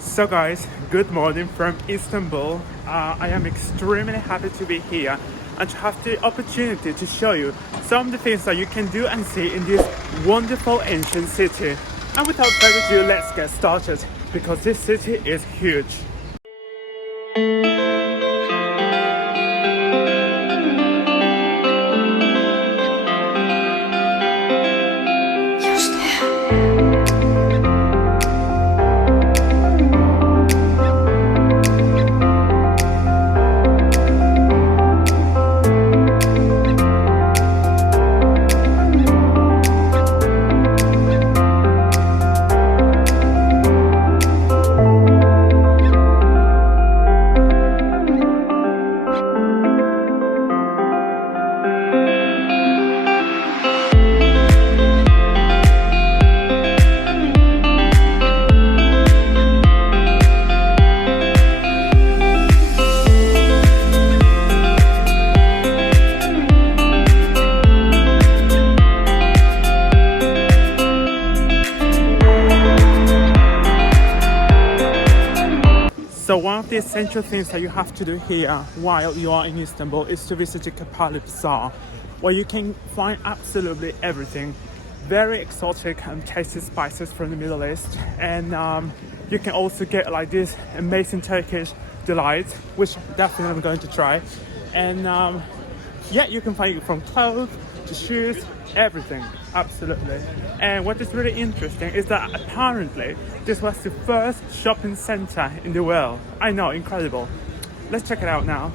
So guys, good morning from Istanbul. I am extremely happy to be here and to have the opportunity to show you some of the things that you can do and see in this wonderful ancient city. And without further ado, let's get started because this city is huge. So one of the essential things that you have to do here while you are in Istanbul is to visit the Topkapi Bazaar, where you can find absolutely everything. Very exotic and tasty spices from the Middle East, and you can also get like this amazing Turkish delight, which definitely I'm going to try. And yeah, you can find it from clothes to shoes, everything, absolutely. And what is really interesting is that apparently this was the first shopping center in the world. I know, incredible. Let's check it out now.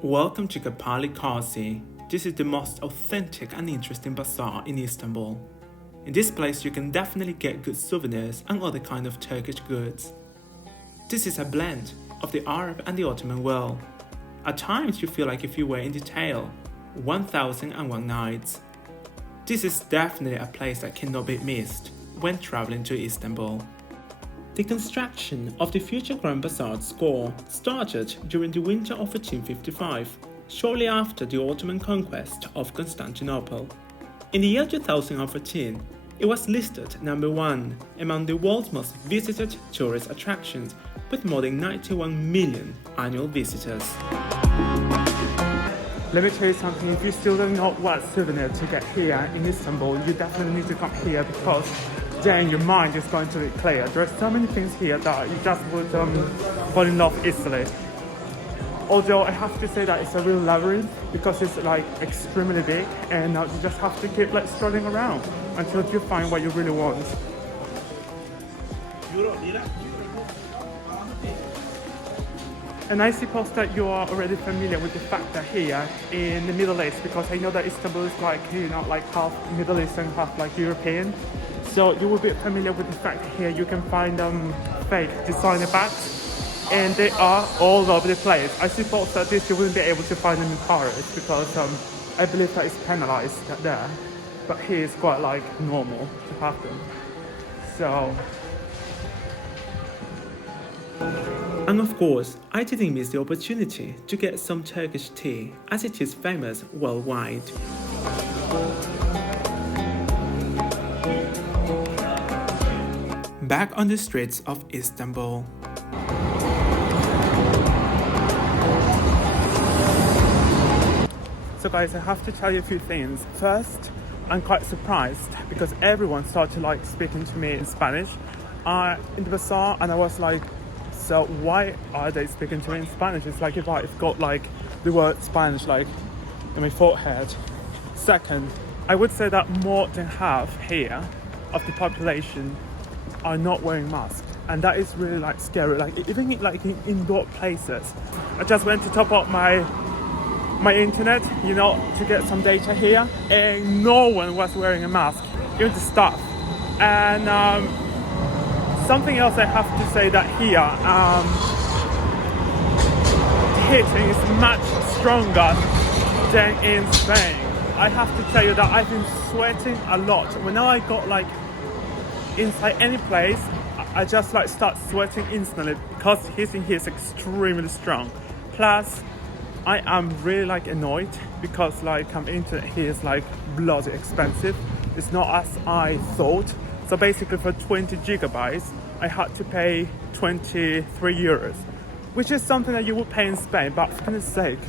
Welcome to Topkapi Palace. This is the most authentic and interesting bazaar in Istanbul. In this place you can definitely get good souvenirs and other kind of Turkish goods. This is a blend of the Arab and the Ottoman world. At times you feel like if you were in the tale 1001 Nights. This is definitely a place that cannot be missed when traveling to Istanbul. The construction of the future Grand Bazaar Square started during the winter of 1455, shortly after the Ottoman conquest of Constantinople. In the year 2014, it was listed number 1 among the world's most visited tourist attractions with more than 91 million annual visitors. Let me tell you something, if you still don't know what souvenir to get here in Istanbul, you definitely need to come here because then your mind is going to be clear. There are so many things here that you just would fall in love easily. Although I have to say that it's a real labyrinth because it's like extremely big and you just have to keep like strolling around until you find what you really want. And I suppose that you are already familiar with the fact that here in the Middle East, because I know that Istanbul is like, you know, like half Middle Eastern, half like European. So you will be familiar with the fact that here you can find fake designer bags, and they are all over the place. I suppose that this you wouldn't be able to find them in Paris because I believe that it's penalized there. But here it's quite like normal to have them. So. And of course, I didn't miss the opportunity to get some Turkish tea, as it is famous worldwide. Back on the streets of Istanbul. So guys, I have to tell you a few things. First, I'm quite surprised because everyone started like speaking to me in Spanish in the bazaar, and I was like, so why are they speaking to me in Spanish? It's like if I've got like the word Spanish like in my forehead. Second, I would say that more than half here of the population are not wearing masks, and that is really like scary. Like even in indoor places. I just went to top up my internet, you know, to get some data here, and no one was wearing a mask, even the staff. And something else I have to say that here, heating is much stronger than in Spain. I have to tell you that I've been sweating a lot. Whenever I got like inside any place, I just like start sweating instantly because heating here is extremely strong. Plus, I am really like annoyed because like internet here is like bloody expensive. It's not as I thought. So basically for 20 gigabytes, I had to pay 23 euros, which is something that you would pay in Spain, but for goodness sake,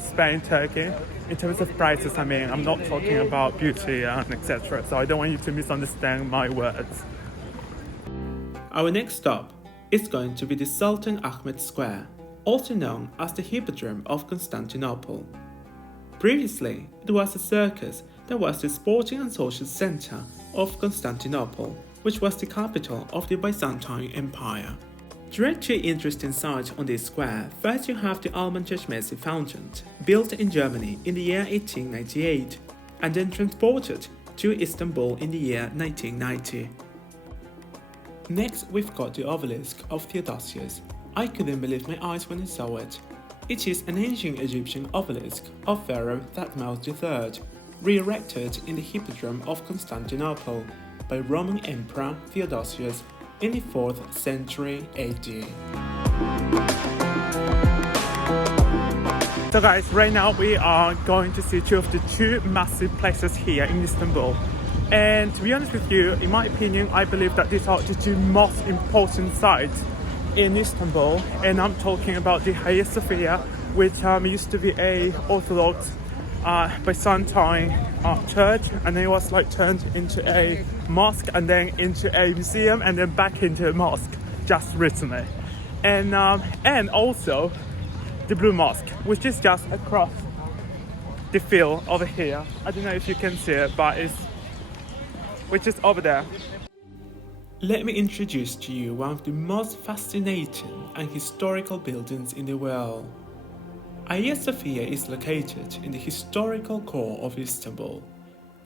Spain, Turkey, in terms of prices, I mean, I'm not talking about beauty and etc. So I don't want you to misunderstand my words. Our next stop is going to be the Sultanahmet Square, also known as the Hippodrome of Constantinople. Previously, it was a circus that was the sporting and social center of Constantinople, which was the capital of the Byzantine Empire. Direct to interesting sites on this square, first you have the Alman-Çeşmesi fountain, built in Germany in the year 1898, and then transported to Istanbul in the year 1990. Next, we've got the obelisk of Theodosius. I couldn't believe my eyes when I saw it. It is an ancient Egyptian obelisk of Pharaoh Thutmose III, re-erected in the Hippodrome of Constantinople by Roman Emperor Theodosius in the 4th century AD. So guys, right now we are going to see two of the two massive places here in Istanbul. And to be honest with you, in my opinion, I believe that these are the two most important sites in Istanbul. And I'm talking about the Hagia Sophia, which used to be a Orthodox Byzantine church, and then it was like turned into a mosque, and then into a museum, and then back into a mosque just recently. And also the Blue Mosque, which is just across the field over here. I don't know if you can see it, but which is over there. Let me introduce to you one of the most fascinating and historical buildings in the world. Hagia Sophia is located in the historical core of Istanbul,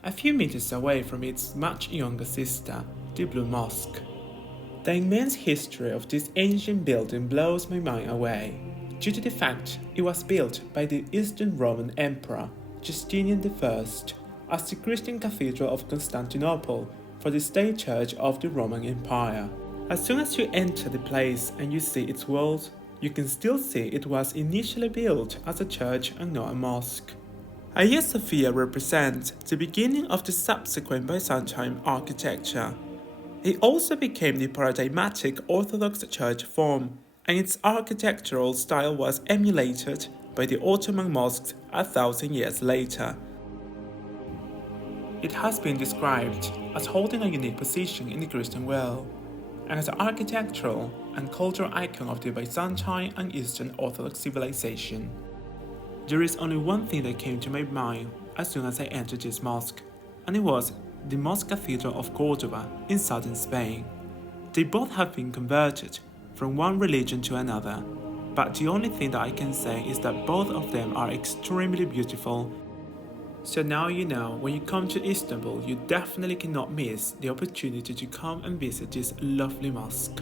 a few meters away from its much younger sister, the Blue Mosque. The immense history of this ancient building blows my mind away, due to the fact it was built by the Eastern Roman Emperor Justinian I as the Christian Cathedral of Constantinople for the State Church of the Roman Empire. As soon as you enter the place and you see its walls, you can still see it was initially built as a church and not a mosque. Hagia Sophia represents the beginning of the subsequent Byzantine architecture. It also became the paradigmatic Orthodox church form, and its architectural style was emulated by the Ottoman mosques 1,000 years later. It has been described as holding a unique position in the Christian world, and as an architectural and cultural icon of the Byzantine and Eastern Orthodox civilization. There is only one thing that came to my mind as soon as I entered this mosque, and it was the Mosque Cathedral of Córdoba in southern Spain. They both have been converted from one religion to another, but the only thing that I can say is that both of them are extremely beautiful. So now you know, when you come to Istanbul, you definitely cannot miss the opportunity to come and visit this lovely mosque.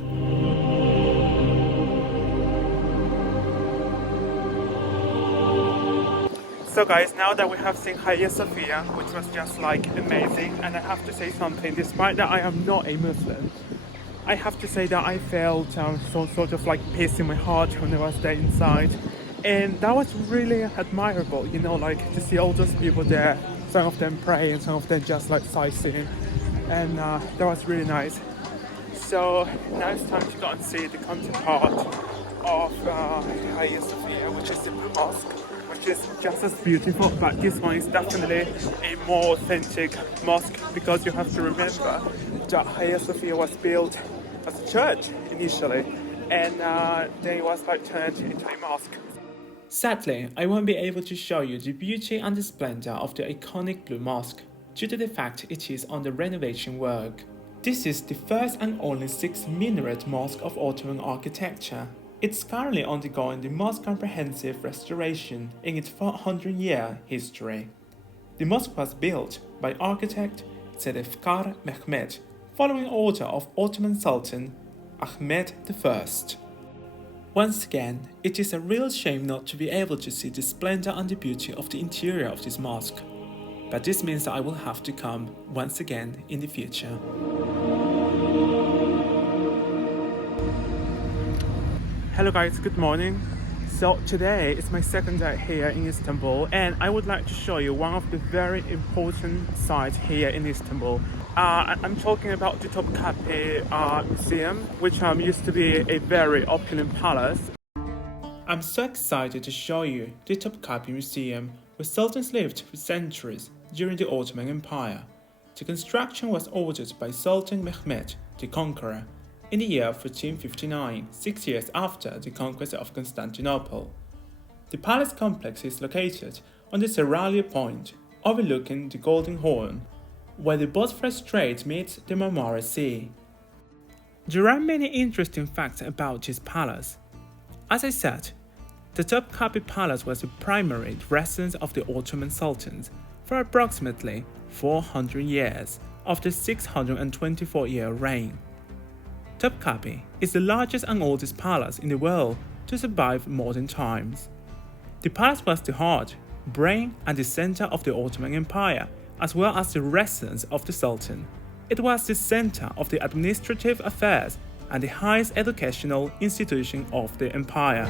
So guys, now that we have seen Hagia Sophia, which was just like amazing, and I have to say something, despite that I am not a Muslim, I have to say that I felt some sort of like peace in my heart when I was there inside. And that was really admirable, you know, like to see all those people there, some of them pray and some of them just like sightseeing, and that was really nice. So now it's time to go and see the counterpart of Hagia Sophia, which is the Blue Mosque, which is just as beautiful, but this one is definitely a more authentic mosque, because you have to remember that Hagia Sophia was built as a church initially, and then it was like turned into a mosque. Sadly, I won't be able to show you the beauty and the splendor of the iconic Blue Mosque due to the fact it is under renovation work. This is the first and only 6-minaret mosque of Ottoman architecture. It's currently undergoing the most comprehensive restoration in its 400-year history. The mosque was built by architect Zulfikar Mehmed, following order of Ottoman Sultan Ahmed I. Once again, it is a real shame not to be able to see the splendor and the beauty of the interior of this mosque, but this means that I will have to come once again in the future. Hello guys, good morning. So today is my second day here in Istanbul, and I would like to show you one of the very important sites here in Istanbul. I'm talking about the Topkapi Museum, which used to be a very opulent palace. I'm so excited to show you the Topkapi Museum, where sultans lived for centuries during the Ottoman Empire. The construction was ordered by Sultan Mehmed the Conqueror in the year 1459, 6 years after the conquest of Constantinople. The palace complex is located on the Seraglio Point, overlooking the Golden Horn, where the Bosphorus Strait meets the Marmara Sea. There are many interesting facts about this palace. As I said, the Topkapi Palace was the primary residence of the Ottoman Sultans for approximately 400 years of the 624-year reign. Topkapi is the largest and oldest palace in the world to survive modern times. The palace was the heart, brain, and the center of the Ottoman Empire, as well as the residence of the Sultan. It was the center of the administrative affairs and the highest educational institution of the empire.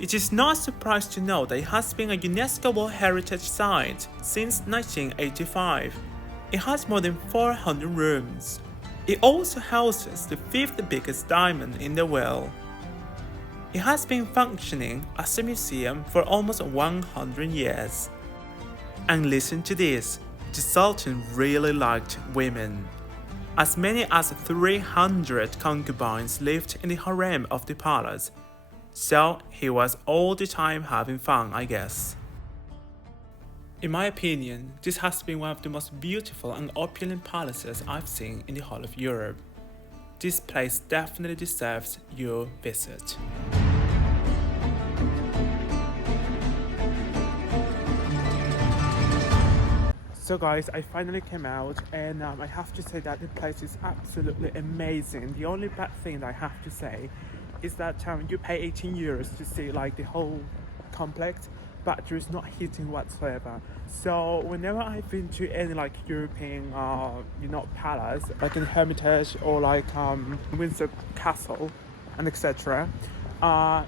It is not surprising to know that it has been a UNESCO World Heritage Site since 1985. It has more than 400 rooms. It also houses the 5th biggest diamond in the world. It has been functioning as a museum for almost 100 years. And listen to this, the Sultan really liked women. As many as 300 concubines lived in the harem of the palace. So he was all the time having fun, I guess. In my opinion, this has been one of the most beautiful and opulent palaces I've seen in the whole of Europe. This place definitely deserves your visit. So guys, I finally came out and I have to say that the place is absolutely amazing. The only bad thing that I have to say is that you pay 18 euros to see like the whole complex, but there is not heating whatsoever. So whenever I've been to any like European palace, like in Hermitage or like Windsor Castle and etc.,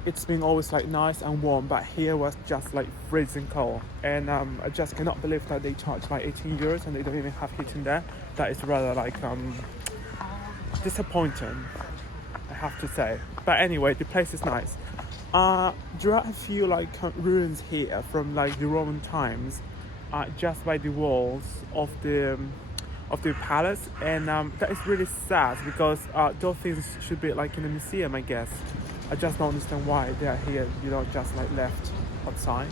it's been always like nice and warm, but here was just like freezing cold. And I just cannot believe that they charge like 18 euros and they don't even have heating there. That is rather like disappointing, I have to say. But anyway, the place is nice. There are a few like ruins here from like the Roman times, just by the walls of the palace, and that is really sad because those things should be like in a museum, I guess. I just don't understand why they are here, just like left outside.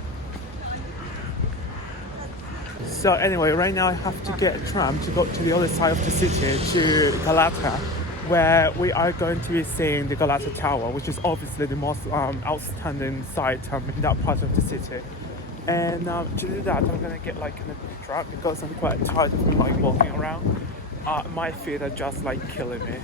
So anyway, right now I have to get a tram to go to the other side of the city, to Galata, where we are going to be seeing the Galata Tower, which is obviously the most outstanding site in that part of the city. And to do that, I'm gonna get like a tram because I'm quite tired of like walking around. My feet are just like killing me.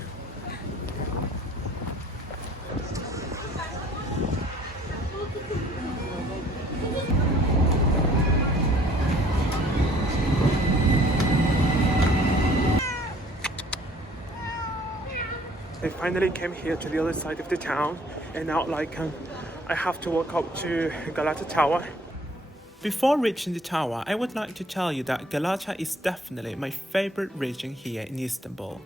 I finally came here to the other side of the town, and now I have to walk up to Galata Tower. Before reaching the tower, I would like to tell you that Galata is definitely my favorite region here in Istanbul.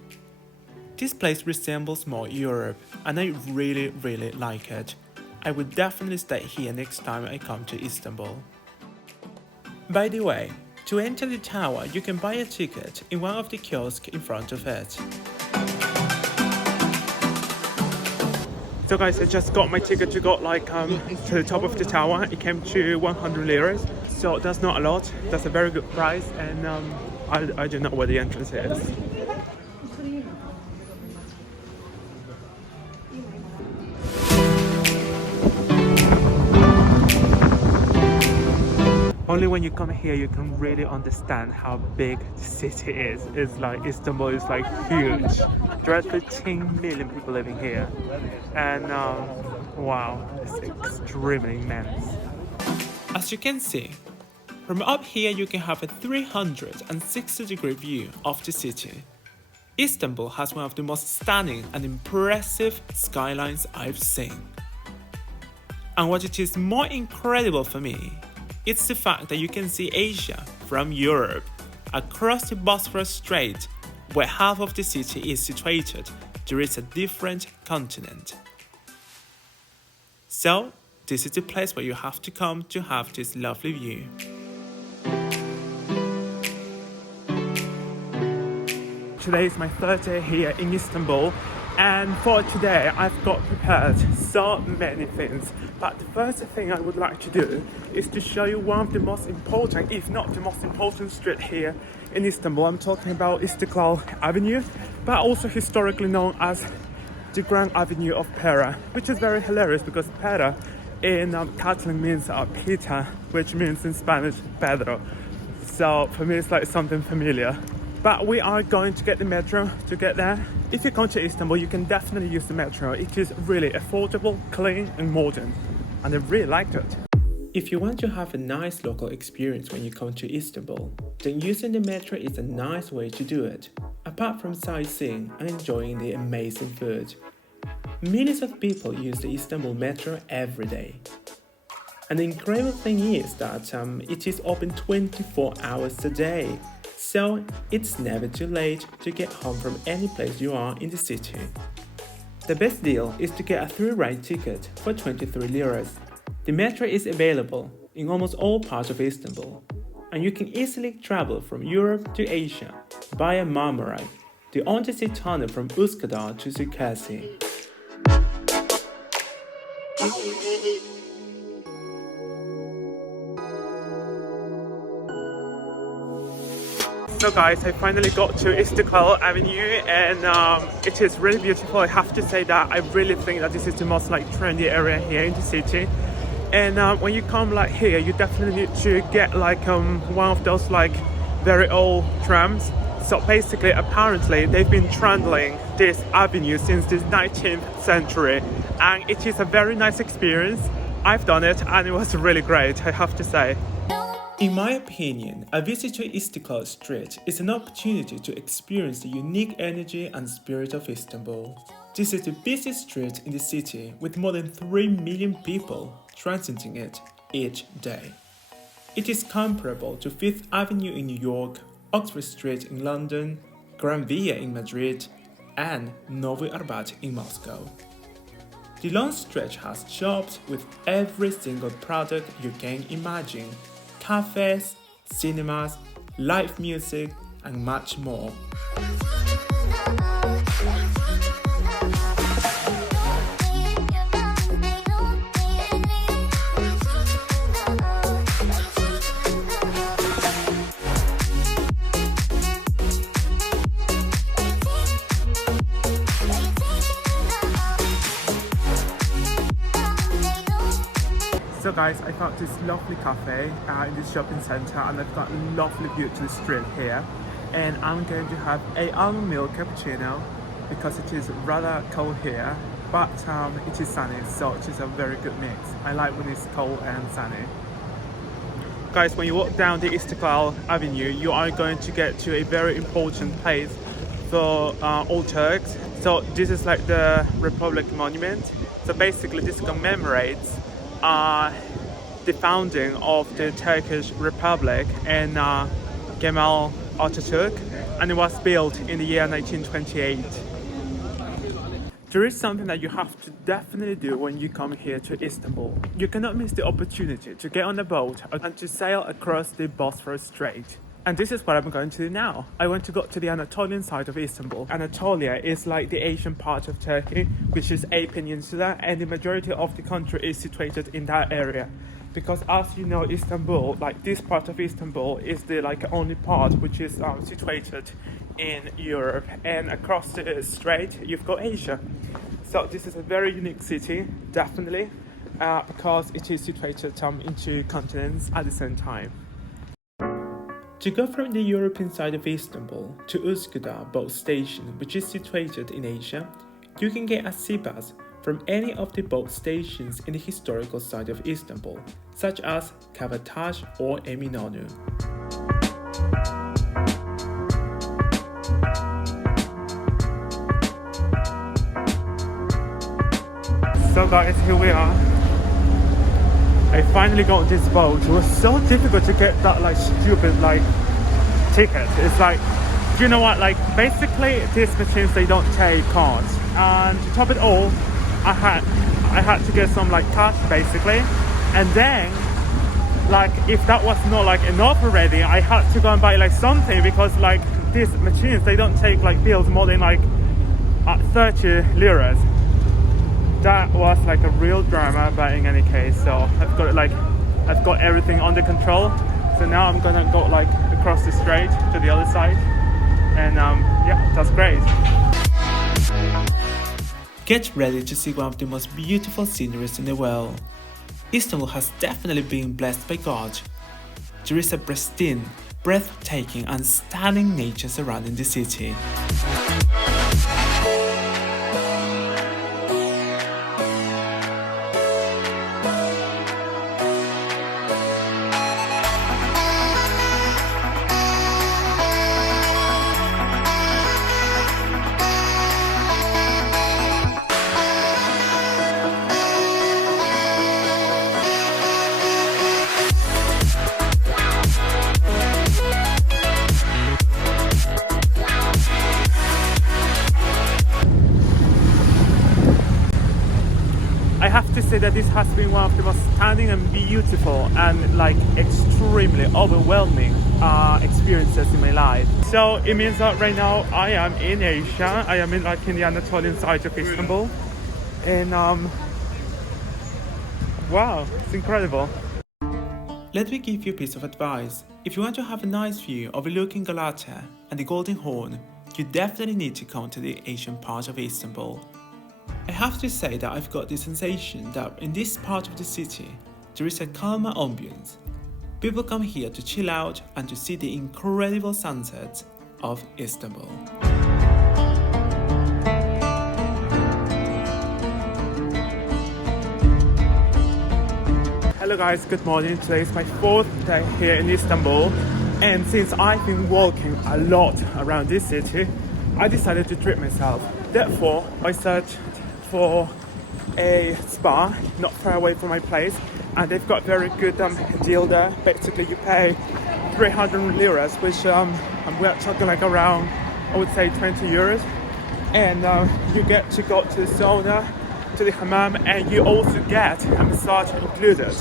This place resembles more Europe, and I really like it. I would definitely stay here next time I come to Istanbul. By the way, to enter the tower, you can buy a ticket in one of the kiosks in front of it. So guys, I just got my ticket to go to the top of the tower. It came to 100 liras, so that's not a lot. That's a very good price, and I don't know where the entrance is. Only when you come here you can really understand how big the city is. It's like Istanbul is like huge. There are 13 million people living here, and wow, it's extremely immense. As you can see, From up here you can have a 360-degree view of the city. Istanbul has one of the most stunning and impressive skylines I've seen. And what it is more incredible for me, it's the fact that you can see Asia from Europe across the Bosphorus Strait, where half of the city is situated. There is a different continent. So, this is the place where you have to come to have this lovely view. Today is my third day here in Istanbul, and for today I've got prepared so many things. But the first thing I would like to do is to show you one of the most important, if not the most important street here in Istanbul. I'm talking about Istiklal Avenue, but also historically known as the Grand Avenue of Pera, which is very hilarious because Pera in Catalan means Peter, which means in Spanish Pedro. So for me it's like something familiar. But we are going to get the metro to get there. If you come to Istanbul, you can definitely use the metro. It is really affordable, clean and modern, and I really liked it. If you want to have a nice local experience when you come to Istanbul, then using the metro is a nice way to do it, apart from sightseeing and enjoying the amazing food. Millions of people use the Istanbul metro every day. And the incredible thing is that it is open 24 hours a day. So it's never too late to get home from any place you are in the city. The best deal is to get a through-ride ticket for 23 liras. The metro is available in almost all parts of Istanbul, and you can easily travel from Europe to Asia via Marmaray, the undersea tunnel from Üsküdar to Circasi. So guys, I finally got to Istiklal Avenue, and it is really beautiful. I have to say that I really think that this is the most trendy area here in the city. And when you come here, you definitely need to get one of those very old trams. So basically, apparently, they've been trundling this avenue since the 19th century, and it is a very nice experience. I've done it, and it was really great, I have to say. In my opinion, a visit to Istiklal Street is an opportunity to experience the unique energy and spirit of Istanbul. This is the busiest street in the city, with more than 3 million people transiting it each day. It is comparable to Fifth Avenue in New York, Oxford Street in London, Gran Via in Madrid, and Novi Arbat in Moscow. The long stretch has shops with every single product you can imagine. Cafes, cinemas, live music, and much more. So guys, I found this lovely cafe in this shopping center, and I've got a lovely view to the street here. And I'm going to have a almond milk cappuccino because it is rather cold here, but it is sunny, so it is a very good mix. I like when it's cold and sunny. Guys, when you walk down the Istiklal Avenue, you are going to get to a very important place for all Turks. So this is the Republic Monument. So basically this commemorates the founding of the Turkish Republic and Kemal Atatürk, and it was built in the year 1928. There is something that you have to definitely do when you come here to Istanbul. You cannot miss the opportunity to get on a boat and to sail across the Bosphorus Strait. And this is what I'm going to do now. I want to go to the Anatolian side of Istanbul. Anatolia is the Asian part of Turkey, which is a peninsula, and the majority of the country is situated in that area. Because as you know, Istanbul, this part of Istanbul is the only part which is situated in Europe, and across the strait you've got Asia. So this is a very unique city, definitely, because it is situated in 2 continents at the same time. To go from the European side of Istanbul to Üsküdar boat station, which is situated in Asia, you can get a sea bus from any of the boat stations in the historical side of Istanbul, such as Kabataş or Eminönü. So guys, here we are. I finally got this boat. It was so difficult to get that stupid ticket. It's you know what, basically these machines, they don't take cards, and to top it all, I had to get some cards basically, and then if that was not enough already, I had to go and buy something, because these machines, they don't take bills more than 30 liras. That was a real drama, but in any case, so I've got everything under control. So now I'm gonna go across the strait to the other side, and yeah, that's great. Get ready to see one of the most beautiful sceneries in the world. Istanbul has definitely been blessed by God. There is a pristine, breathtaking and stunning nature surrounding the city. I have to say that this has been one of the most stunning and beautiful and extremely overwhelming experiences in my life. So it means that right now I am in Asia. I am in the Anatolian side of Istanbul, and wow, it's incredible. Let me give you a piece of advice. If you want to have a nice view overlooking Galata and the Golden Horn, you definitely need to come to the Asian part of Istanbul. I have to say that I've got the sensation that in this part of the city, there is a calmer ambience. People come here to chill out and to see the incredible sunsets of Istanbul. Hello guys, good morning. Today is my 4th day here in Istanbul, and since I've been walking a lot around this city, I decided to treat myself. Therefore, I searched for a spa not far away from my place, and they've got very good deal there. Basically, you pay 300 liras, which we're talking around, I would say 20 euros, and you get to go to the sauna, to the hammam, and you also get a massage included.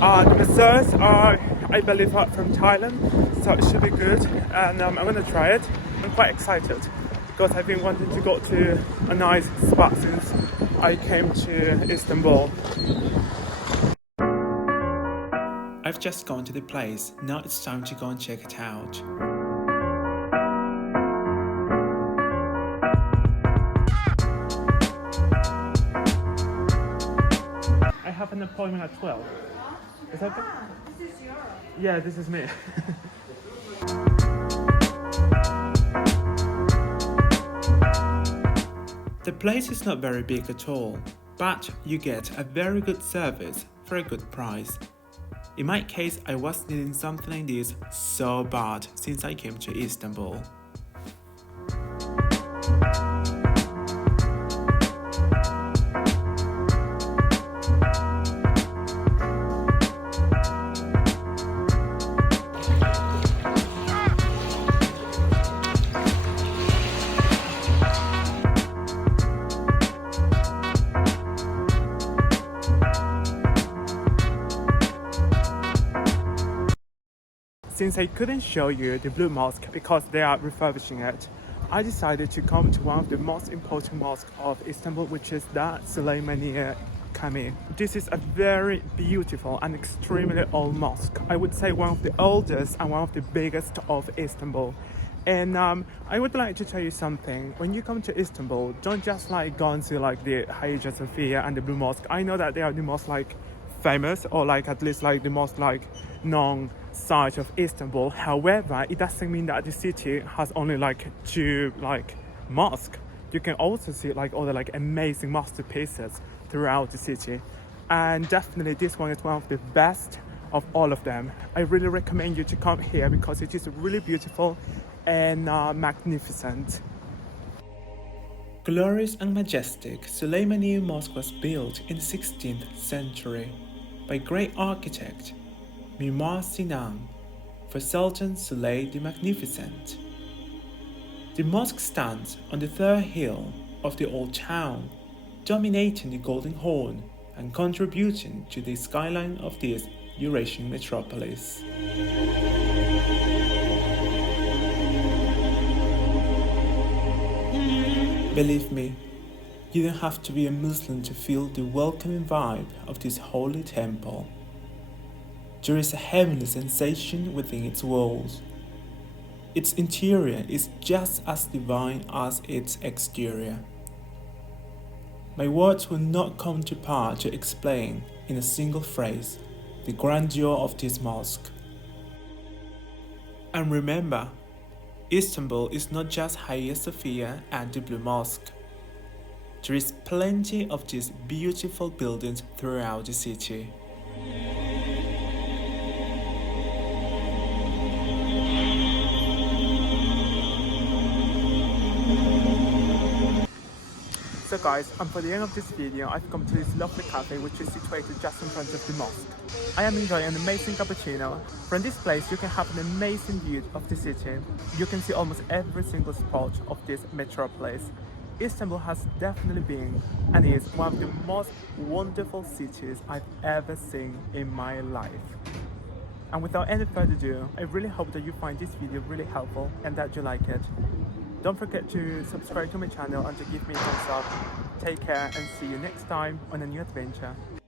The masseurs are, I believe, from Thailand, so it should be good, and I'm gonna try it. I'm quite excited because I've been wanting to go to a nice spa since I came to Istanbul. I've just gone to the place, now it's time to go and check it out. I have an appointment at 12. Is that okay? This is yours. Yeah, this is me. The place is not very big at all, but you get a very good service for a good price. In my case, I was needing something like this so bad since I came to Istanbul. Since I couldn't show you the Blue Mosque because they are refurbishing it, I decided to come to one of the most important mosques of Istanbul, which is the Suleymaniye Mosque. This is a very beautiful and extremely old mosque. I would say one of the oldest and one of the biggest of Istanbul. And I would like to tell you something. When you come to Istanbul, don't just go into the Hagia Sophia and the Blue Mosque. I know that they are the most famous, or at least the most known side of Istanbul. However, it doesn't mean that the city has only two mosques. You can also see like all the like amazing masterpieces throughout the city, and definitely this one is one of the best of all of them. I really recommend you to come here because it is really beautiful and magnificent. Glorious and majestic, Suleymaniye Mosque was built in the 16th century by great architect Mimar Sinan for Sultan Süleyman the Magnificent. The mosque stands on the third hill of the old town, dominating the Golden Horn and contributing to the skyline of this Eurasian metropolis. Believe me, you don't have to be a Muslim to feel the welcoming vibe of this holy temple. There is a heavenly sensation within its walls. Its interior is just as divine as its exterior. My words will not come to power to explain in a single phrase the grandeur of this mosque. And remember, Istanbul is not just Hagia Sophia and the Blue Mosque. There is plenty of these beautiful buildings throughout the city. So guys, and for the end of this video, I've come to this lovely cafe which is situated just in front of the mosque. I am enjoying an amazing cappuccino. From this place you can have an amazing view of the city. You can see almost every single spot of this metropolis. Istanbul has definitely been and is one of the most wonderful cities I've ever seen in my life. And without any further ado, I really hope that you find this video really helpful and that you like it. Don't forget to subscribe to my channel and to give me a thumbs up. Take care and see you next time on a new adventure.